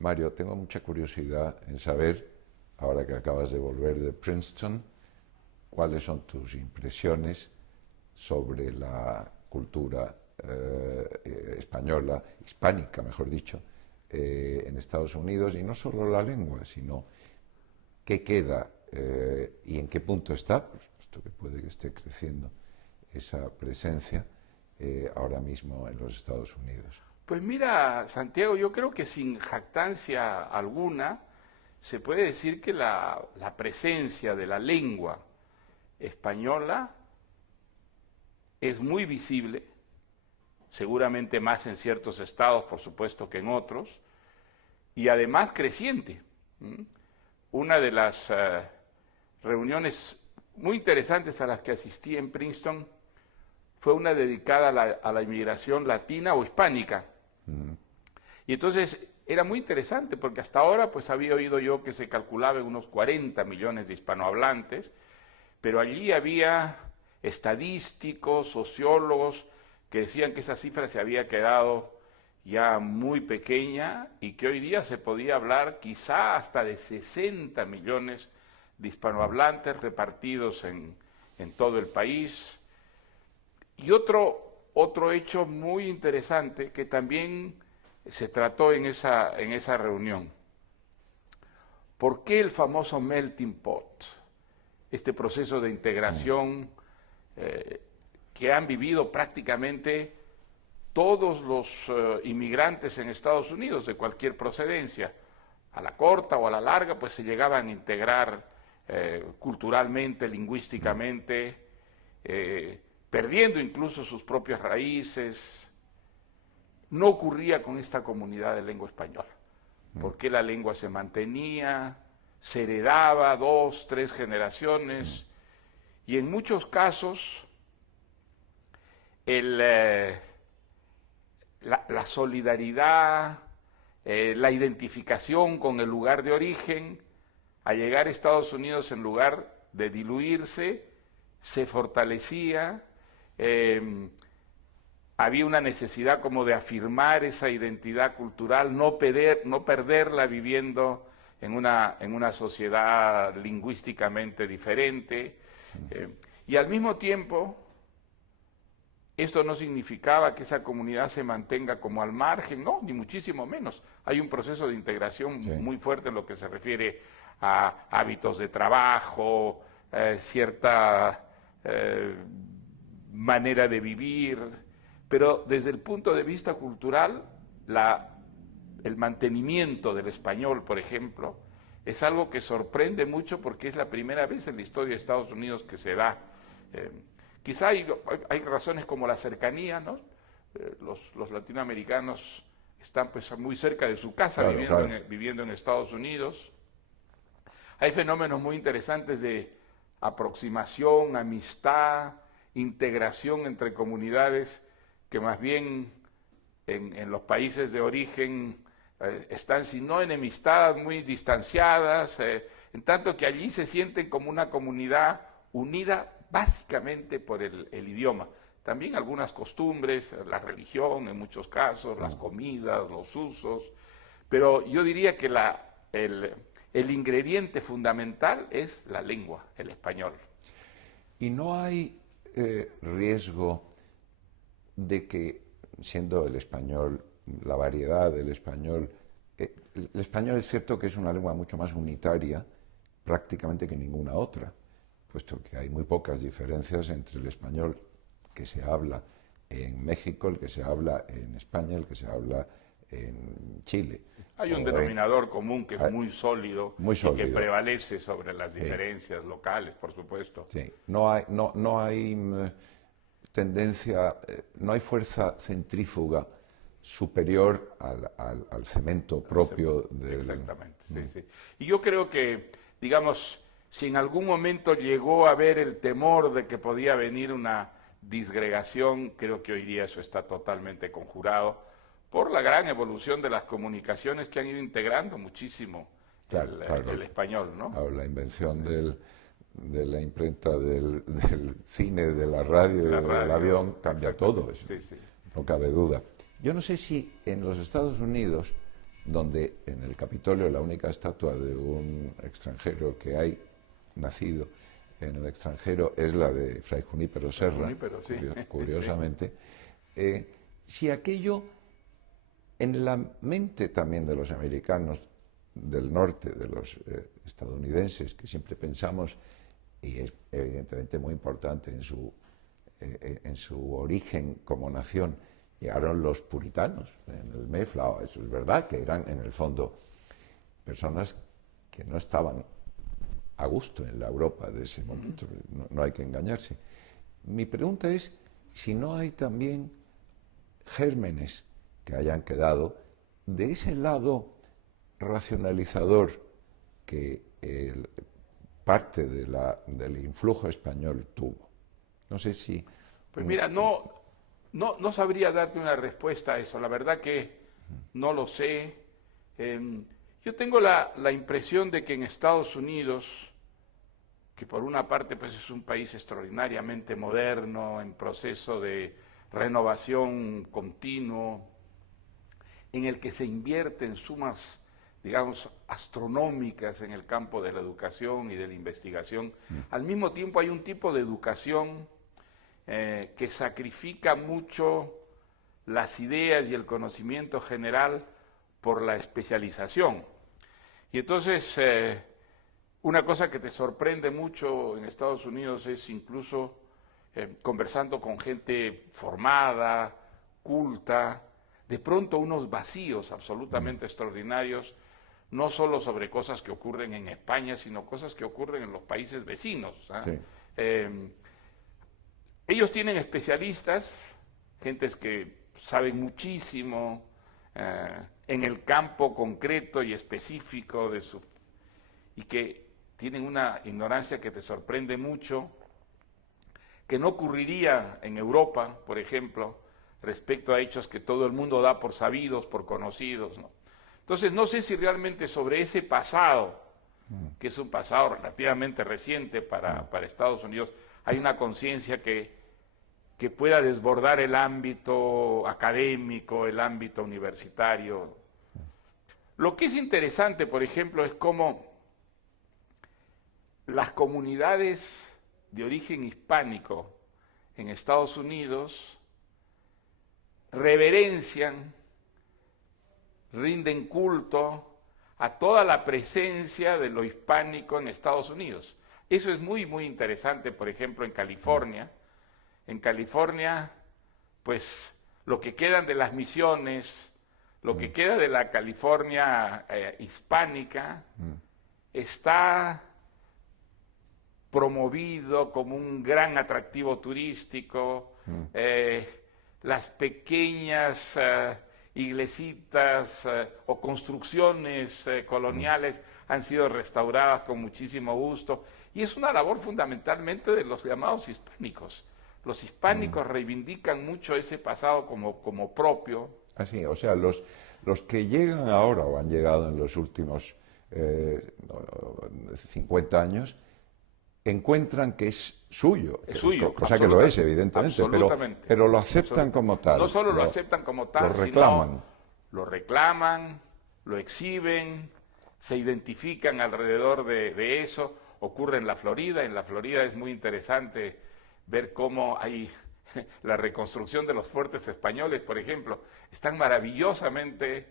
Mario, tengo mucha curiosidad en saber, ahora que acabas de volver de Princeton, cuáles son tus impresiones sobre la cultura española, hispánica, mejor dicho, en Estados Unidos, y no solo la lengua, sino qué queda y en qué punto está, por supuesto que puede que esté creciendo esa presencia ahora mismo en los Estados Unidos. Pues mira, Santiago, yo creo que sin jactancia alguna se puede decir que la presencia de la lengua española es muy visible, seguramente más en ciertos estados, por supuesto, que en otros, y además creciente. Una de las reuniones muy interesantes a las que asistí en Princeton fue una dedicada a la inmigración latina o hispánica. Y entonces era muy interesante porque hasta ahora pues había oído yo que se calculaba en unos 40 millones de hispanohablantes, pero allí había estadísticos, sociólogos que decían que esa cifra se había quedado ya muy pequeña y que hoy día se podía hablar quizá hasta de 60 millones de hispanohablantes repartidos en todo el país. Y otro hecho muy interesante que también se trató en esa reunión. ¿Por qué el famoso melting pot? Este proceso de integración que han vivido prácticamente todos los inmigrantes en Estados Unidos de cualquier procedencia. A la corta o a la larga, pues se llegaban a integrar culturalmente, lingüísticamente, perdiendo incluso sus propias raíces. No ocurría con esta comunidad de lengua española, porque la lengua se mantenía, se heredaba 2, 3 generaciones, y en muchos casos la solidaridad, la identificación con el lugar de origen, al llegar a Estados Unidos, en lugar de diluirse, se fortalecía. Había una necesidad como de afirmar esa identidad cultural, no perderla viviendo en una sociedad lingüísticamente diferente. Y al mismo tiempo, esto no significaba que esa comunidad se mantenga como al margen, no, ni muchísimo menos. Hay un proceso de integración muy fuerte en lo que se refiere a hábitos de trabajo, cierta manera de vivir. Pero desde el punto de vista cultural, el mantenimiento del español, por ejemplo, es algo que sorprende mucho porque es la primera vez en la historia de Estados Unidos que se da. Quizá hay razones como la cercanía, ¿no? Los latinoamericanos están pues muy cerca de su casa, claro, viviendo en Estados Unidos. Hay fenómenos muy interesantes de aproximación, amistad, integración entre comunidades que más bien en los países de origen están, si no enemistadas, muy distanciadas, en tanto que allí se sienten como una comunidad unida básicamente por el idioma. También algunas costumbres, la religión en muchos casos, las comidas, los usos, pero yo diría que el ingrediente fundamental es la lengua, el español. ¿Y no hay riesgo de que, siendo el español, la variedad del español, el español es cierto que es una lengua mucho más unitaria prácticamente que ninguna otra, puesto que hay muy pocas diferencias entre el español que se habla en México, el que se habla en España, el que se habla en Chile. Hay un denominador común que es muy sólido, y que prevalece sobre las diferencias locales, por supuesto. Sí, no hay tendencia, no hay fuerza centrífuga superior al cemento propio del... Exactamente, sí. Y yo creo que, digamos, si en algún momento llegó a haber el temor de que podía venir una disgregación, creo que hoy día eso está totalmente conjurado por la gran evolución de las comunicaciones que han ido integrando muchísimo el español, ¿no? Claro, la invención de la imprenta, del cine, de la radio, del avión, cambia todo, eso, no cabe duda. Yo no sé si en los Estados Unidos donde en el Capitolio la única estatua de un extranjero que hay nacido en el extranjero es la de Fray Junípero Serra, Junípero, sí. curiosamente. Si aquello en la mente también de los americanos del norte, de los estadounidenses, que siempre pensamos, y es evidentemente muy importante en su origen como nación, llegaron los puritanos en el Mayflower. Eso es verdad, que eran en el fondo personas que no estaban a gusto en la Europa de ese momento, no hay que engañarse. Mi pregunta es si no hay también gérmenes que hayan quedado de ese lado racionalizador que parte del influjo español tuvo. No sé si... Pues mira, no sabría darte una respuesta a eso, la verdad que no lo sé. Yo tengo la impresión de que en Estados Unidos, que por una parte pues es un país extraordinariamente moderno, en proceso de renovación continuo, en el que se invierte en sumas, digamos, astronómicas en el campo de la educación y de la investigación. Al mismo tiempo hay un tipo de educación que sacrifica mucho las ideas y el conocimiento general por la especialización. Y entonces, una cosa que te sorprende mucho en Estados Unidos es incluso conversando con gente formada, culta, de pronto unos vacíos absolutamente extraordinarios, no solo sobre cosas que ocurren en España, sino cosas que ocurren en los países vecinos. Sí. Ellos tienen especialistas, gentes que saben muchísimo en el campo concreto y específico y que tienen una ignorancia que te sorprende mucho, que no ocurriría en Europa, por ejemplo, respecto a hechos que todo el mundo da por sabidos, por conocidos, ¿no? Entonces, no sé si realmente sobre ese pasado, que es un pasado relativamente reciente para Estados Unidos, hay una conciencia que pueda desbordar el ámbito académico, el ámbito universitario. Lo que es interesante, por ejemplo, es cómo las comunidades de origen hispánico en Estados Unidos reverencian, rinden culto a toda la presencia de lo hispánico en Estados Unidos. Eso es muy, muy interesante, por ejemplo, en California. En California, pues, lo que quedan de las misiones, lo que queda de la California hispánica, está promovido como un gran atractivo turístico. Las pequeñas iglesitas o construcciones coloniales han sido restauradas con muchísimo gusto, y es una labor fundamentalmente de los llamados hispánicos. Los hispánicos reivindican mucho ese pasado como propio. Así, o sea, los que llegan ahora o han llegado en los últimos 50 años encuentran que es suyo, cosa que lo es, evidentemente, pero lo aceptan como tal. No solo lo aceptan como tal, lo reclaman. Sino lo reclaman, lo exhiben, se identifican alrededor de eso. Ocurre en la Florida. En la Florida es muy interesante ver cómo hay la reconstrucción de los fuertes españoles, por ejemplo, están maravillosamente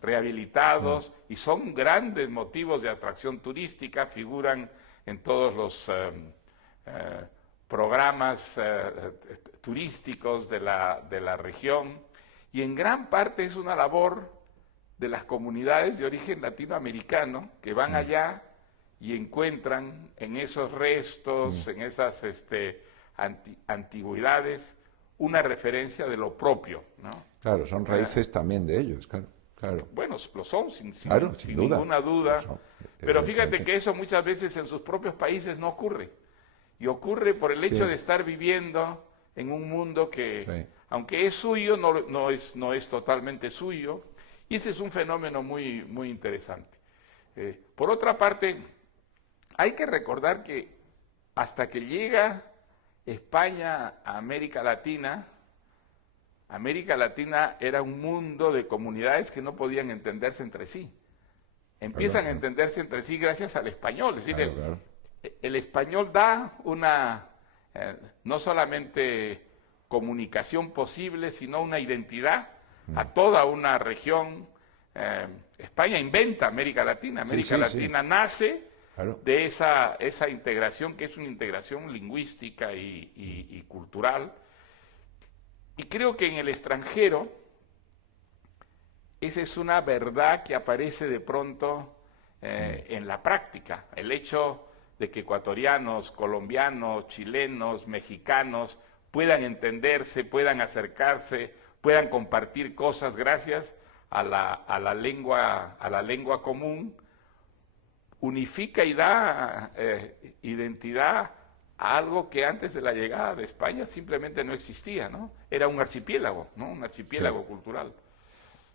rehabilitados y son grandes motivos de atracción turística, figuran en todos los programas turísticos de la región, y en gran parte es una labor de las comunidades de origen latinoamericano que van allá y encuentran en esos restos, en esas antigüedades, una referencia de lo propio, ¿no? Claro, son raíces también de ellos, claro. Bueno, lo son, sin duda. ninguna duda. Son, pero fíjate que eso muchas veces en sus propios países no ocurre. Y ocurre por el hecho de estar viviendo en un mundo que, aunque es suyo, no es totalmente suyo. Y ese es un fenómeno muy, muy interesante. Por otra parte, hay que recordar que hasta que llega España a América Latina, América Latina era un mundo de comunidades que no podían entenderse entre sí. Empiezan a entenderse entre sí gracias al español. Es decir, el español da una, no solamente comunicación posible, sino una identidad a toda una región. España inventa América Latina. América Latina nace de esa integración, que es una integración lingüística y cultural. Y creo que en el extranjero, esa es una verdad que aparece de pronto en la práctica. El hecho de que ecuatorianos, colombianos, chilenos, mexicanos puedan entenderse, puedan acercarse, puedan compartir cosas gracias a la lengua común, unifica y da identidad a algo que antes de la llegada de España simplemente no existía, ¿no? Era un archipiélago, ¿no? Un archipiélago cultural.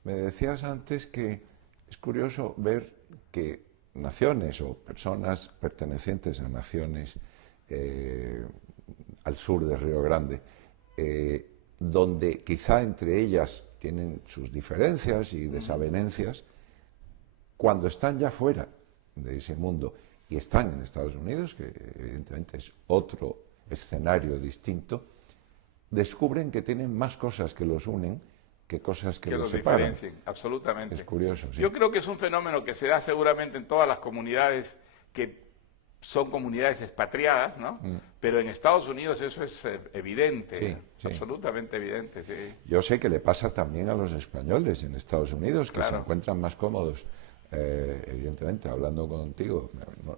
Me decías antes que es curioso ver que naciones o personas pertenecientes a naciones al sur de Río Grande, donde quizá entre ellas tienen sus diferencias y desavenencias, cuando están ya fuera de ese mundo y están en Estados Unidos, que evidentemente es otro escenario distinto, descubren que tienen más cosas que los unen que cosas que los separan. Diferencien, absolutamente. Es curioso, sí. Yo creo que es un fenómeno que se da seguramente en todas las comunidades que son comunidades expatriadas, ¿no? Pero en Estados Unidos eso es evidente, absolutamente evidente, sí. Yo sé que le pasa también a los españoles en Estados Unidos, que se encuentran más cómodos, evidentemente, hablando contigo,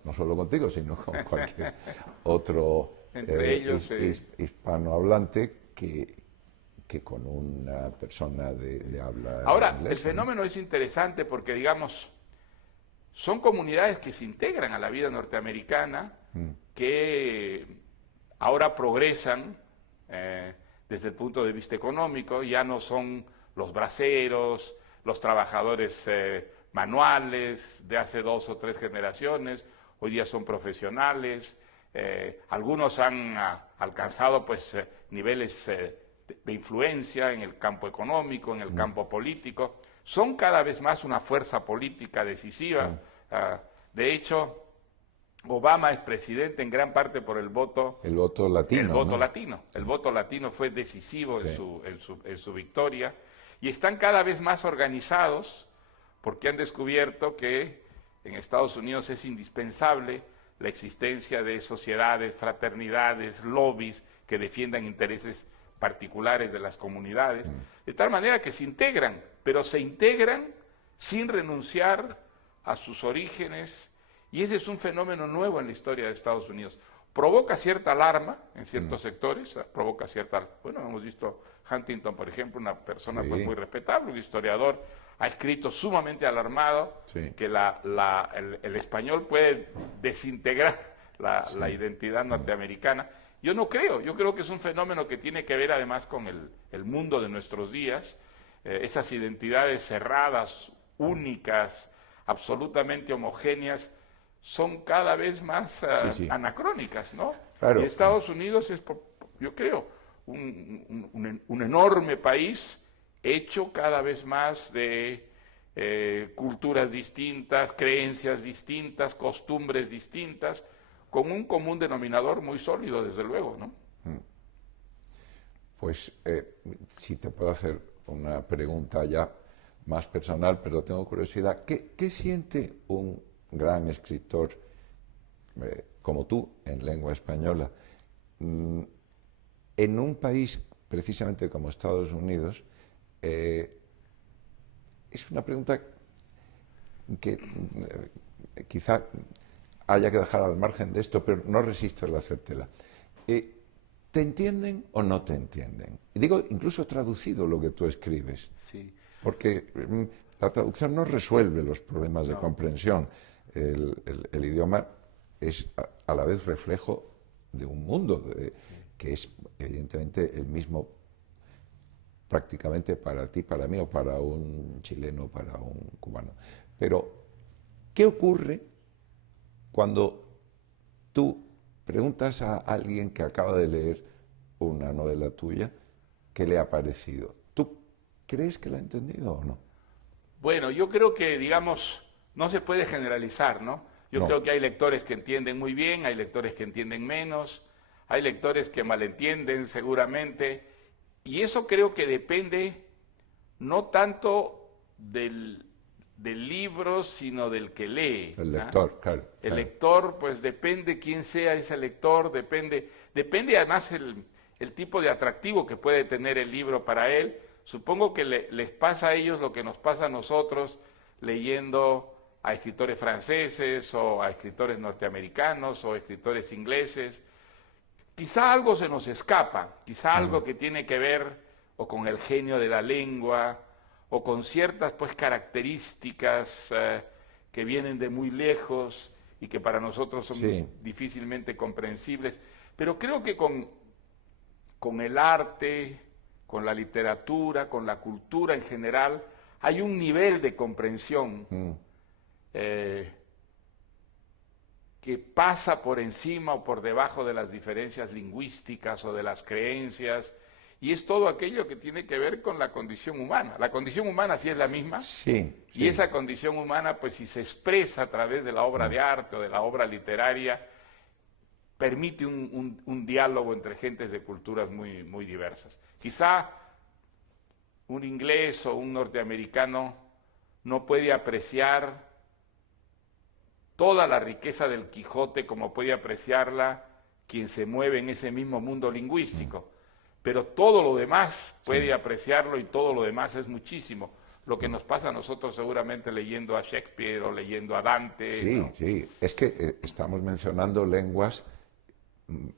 no solo contigo, sino con cualquier otro entre ellos, hispanohablante que con una persona de habla Ahora, inglesa, el fenómeno es interesante porque, digamos, son comunidades que se integran a la vida norteamericana, que ahora progresan desde el punto de vista económico, ya no son los braceros, los trabajadores manuales de hace 2 o 3 generaciones, hoy día son profesionales, algunos han alcanzado pues niveles de influencia en el campo económico, en el campo político, son cada vez más una fuerza política decisiva. De hecho, Obama es presidente en gran parte por el voto latino. El voto latino. El voto latino fue decisivo en su victoria. Y están cada vez más organizados porque han descubierto que en Estados Unidos es indispensable la existencia de sociedades, fraternidades, lobbies que defiendan intereses particulares de las comunidades, de tal manera que se integran, pero se integran sin renunciar a sus orígenes, y ese es un fenómeno nuevo en la historia de Estados Unidos. Provoca cierta alarma en ciertos sectores, provoca cierta... Bueno, hemos visto Huntington, por ejemplo, una persona pues, muy respetable, un historiador, ha escrito sumamente alarmado que el español puede desintegrar la identidad norteamericana. Yo no creo, yo creo que es un fenómeno que tiene que ver además con el mundo de nuestros días, esas identidades cerradas, únicas, absolutamente homogéneas, son cada vez más anacrónicas, ¿no? Claro. Y Estados Unidos es, yo creo, un enorme país hecho cada vez más de culturas distintas, creencias distintas, costumbres distintas, con un común denominador muy sólido, desde luego, ¿no? Pues, si te puedo hacer una pregunta ya más personal, pero tengo curiosidad. ¿Qué siente un gran escritor como tú, en lengua española, en un país precisamente como Estados Unidos? Es una pregunta que quizá haya que dejar al margen de esto, pero no resisto el hacértela. ¿Te entienden o no te entienden? Y digo, incluso traducido lo que tú escribes. Sí. Porque la traducción no resuelve los problemas de comprensión. El idioma es a la vez reflejo de un mundo que es evidentemente el mismo prácticamente para ti, para mí, o para un chileno, para un cubano. Pero, ¿qué ocurre cuando tú preguntas a alguien que acaba de leer una novela tuya qué le ha parecido? ¿Crees que la ha entendido o no? Bueno, yo creo que, digamos, no se puede generalizar, ¿no? Yo No. creo que hay lectores que entienden muy bien, hay lectores que entienden menos, hay lectores que malentienden seguramente, y eso creo que depende no tanto del libro, sino del que lee. El ¿Ah? lector, claro. El Claro. lector, pues depende quién sea ese lector, depende además el tipo de atractivo que puede tener el libro para él. Supongo que les pasa a ellos lo que nos pasa a nosotros leyendo a escritores franceses o a escritores norteamericanos o escritores ingleses. Quizá algo se nos escapa, quizá algo que tiene que ver o con el genio de la lengua o con ciertas pues características que vienen de muy lejos y que para nosotros son Sí. difícilmente comprensibles. Pero creo que con el arte, con la literatura, con la cultura en general, hay un nivel de comprensión eh, que pasa por encima o por debajo de las diferencias lingüísticas o de las creencias, y es todo aquello que tiene que ver con la condición humana. La condición humana sí es la misma, Sí, y sí. esa condición humana, pues si se expresa a través de la obra de arte o de la obra literaria, permite un diálogo entre gentes de culturas muy, muy diversas. Quizá un inglés o un norteamericano no puede apreciar toda la riqueza del Quijote como puede apreciarla quien se mueve en ese mismo mundo lingüístico. Pero todo lo demás puede apreciarlo y todo lo demás es muchísimo. Lo que nos pasa a nosotros seguramente leyendo a Shakespeare o leyendo a Dante, Sí, ¿no? sí. Es que estamos mencionando lenguas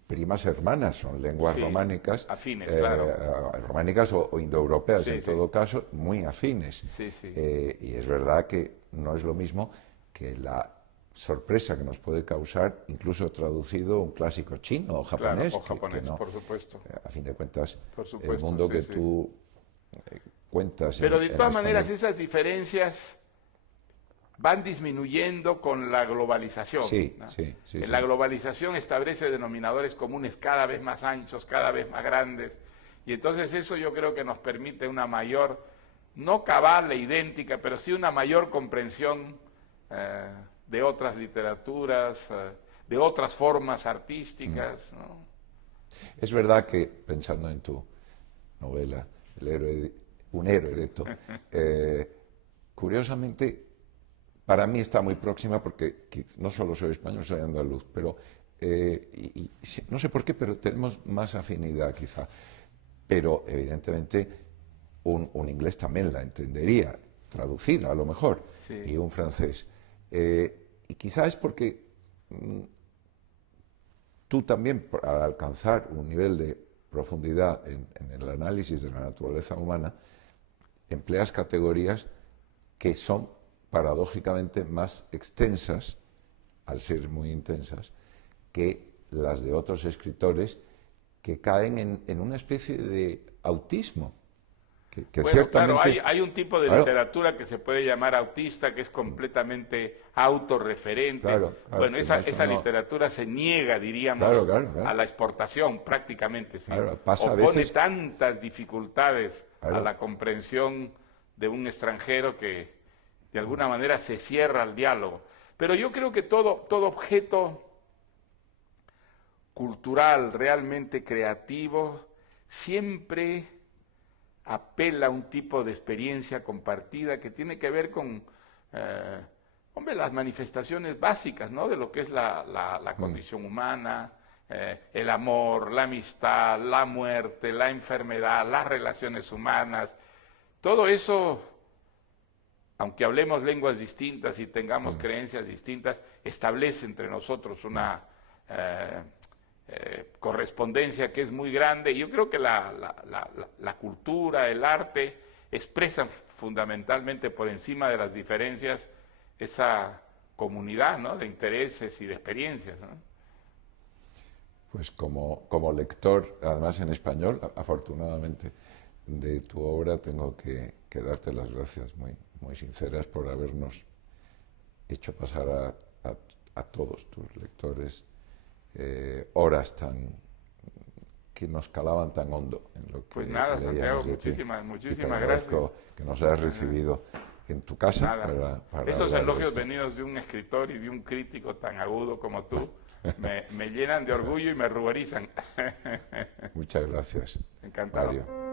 primas hermanas, son lenguas Sí, románicas, afines, claro. románicas o indoeuropeas Sí, en sí. todo caso, muy afines. Sí, sí. Y es verdad que no es lo mismo que la sorpresa que nos puede causar incluso traducido un clásico chino o Claro, japonés, o que japonés, no, por supuesto. a fin de cuentas, Por el supuesto, mundo sí, que sí. tú cuentas Pero de en todas maneras español. esas diferencias van disminuyendo con la globalización, Sí, ¿no? sí, sí, La sí. globalización establece denominadores comunes cada vez más anchos, cada vez más grandes, y entonces eso yo creo que nos permite una mayor, no cabal e idéntica, pero sí una mayor comprensión de otras literaturas, de otras formas artísticas, ¿no? Es verdad que, pensando en tu novela, Un héroe erecto, curiosamente, para mí está muy próxima porque no solo soy español, soy andaluz, pero no sé por qué, pero tenemos más afinidad quizá. Pero evidentemente un inglés también la entendería, traducida a lo mejor, Sí. y un francés. Y quizá es porque tú también, al alcanzar un nivel de profundidad en el análisis de la naturaleza humana, empleas categorías que son paradójicamente más extensas, al ser muy intensas, que las de otros escritores que caen en una especie de autismo, que Bueno, claro, ciertamente, hay un tipo de claro, literatura que se puede llamar autista, que es completamente autorreferente. claro, claro, Bueno, que no, eso esa no, literatura se niega, claro, diríamos, claro, a claro, la exportación prácticamente, ¿sí? claro, pasa a Opone veces, tantas dificultades a claro, la comprensión de un extranjero que de alguna manera se cierra al diálogo. Pero yo creo que todo objeto cultural realmente creativo siempre apela a un tipo de experiencia compartida que tiene que ver con, hombre, las manifestaciones básicas, ¿no? De lo que es la condición humana, el amor, la amistad, la muerte, la enfermedad, las relaciones humanas. Todo eso, aunque hablemos lenguas distintas y tengamos creencias distintas, establece entre nosotros una correspondencia que es muy grande. Y yo creo que la cultura, el arte, expresan fundamentalmente por encima de las diferencias esa comunidad, ¿no?, de intereses y de experiencias, ¿no? pues como lector, además en español, afortunadamente, de tu obra, tengo que darte las gracias muy, muy sinceras por habernos hecho pasar a todos tus lectores horas tan que nos calaban tan hondo en lo que Pues nada, leíamos Santiago, de ti. muchísimas Y te agradezco gracias. que nos hayas recibido en tu casa Nada. para Esos hablar de elogios esto. venidos de un escritor y de un crítico tan agudo como tú me llenan de orgullo y me ruborizan. Muchas gracias, Encantado. Mario.